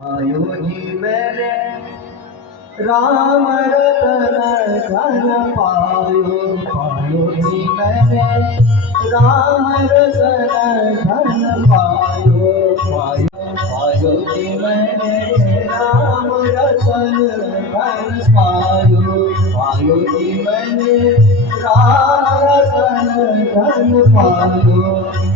आयोजी मेरे राम रतन धन पायो राम रतन धन पायो पायो राम रतन धन पायो राम रतन धन पायो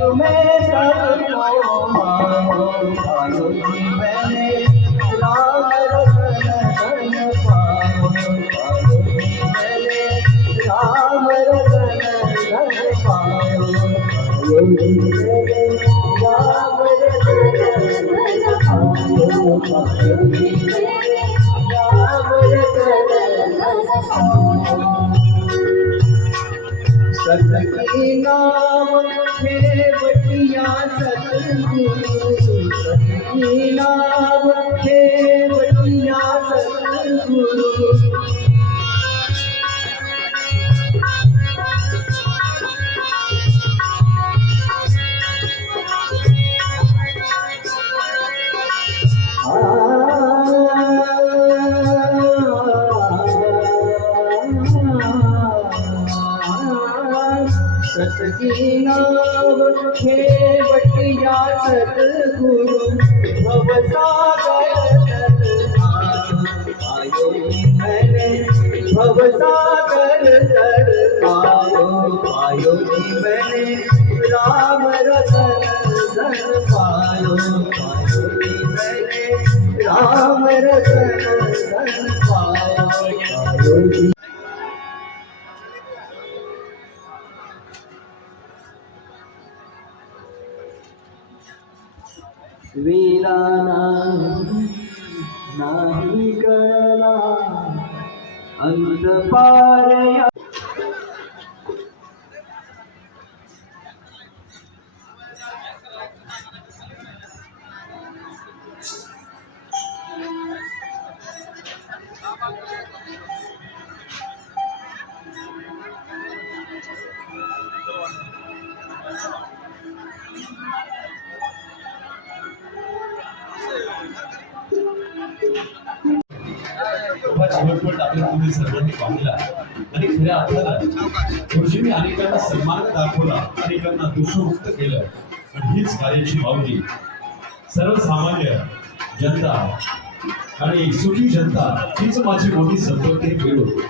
जग में सबको मानो पायो जी मैंने राम रतन धन पायो पायो जी मैंने राम रतन धन पायो पायो जी मैंने राम रतन धन पायो पायो जी मैंने राम रतन धन पायो सतकी नाम हे बटिया सतगुरु सतकी नाम हे सतकी नाम हे बटिया सतगुरु भव सागर तर आयो मैंने भव सागर तर आयो आयो जी मैंने राम रतन धन पायो पायो मैंने राम रतन धन पायो पायो वीराना नाही कळला. अंत पारया शेवटपट आपल्या तुम्ही सर्वांनी पाहिला आणि खऱ्या अर्थानं गुरुजींनी अनेकांना सन्मान दाखवला अनेकांना केलं आणि हीच कार्याची माऊली सर्वसामान्य जनता आणि सुखी जनता हीच माझी मोठी संपत्ती मिळवतो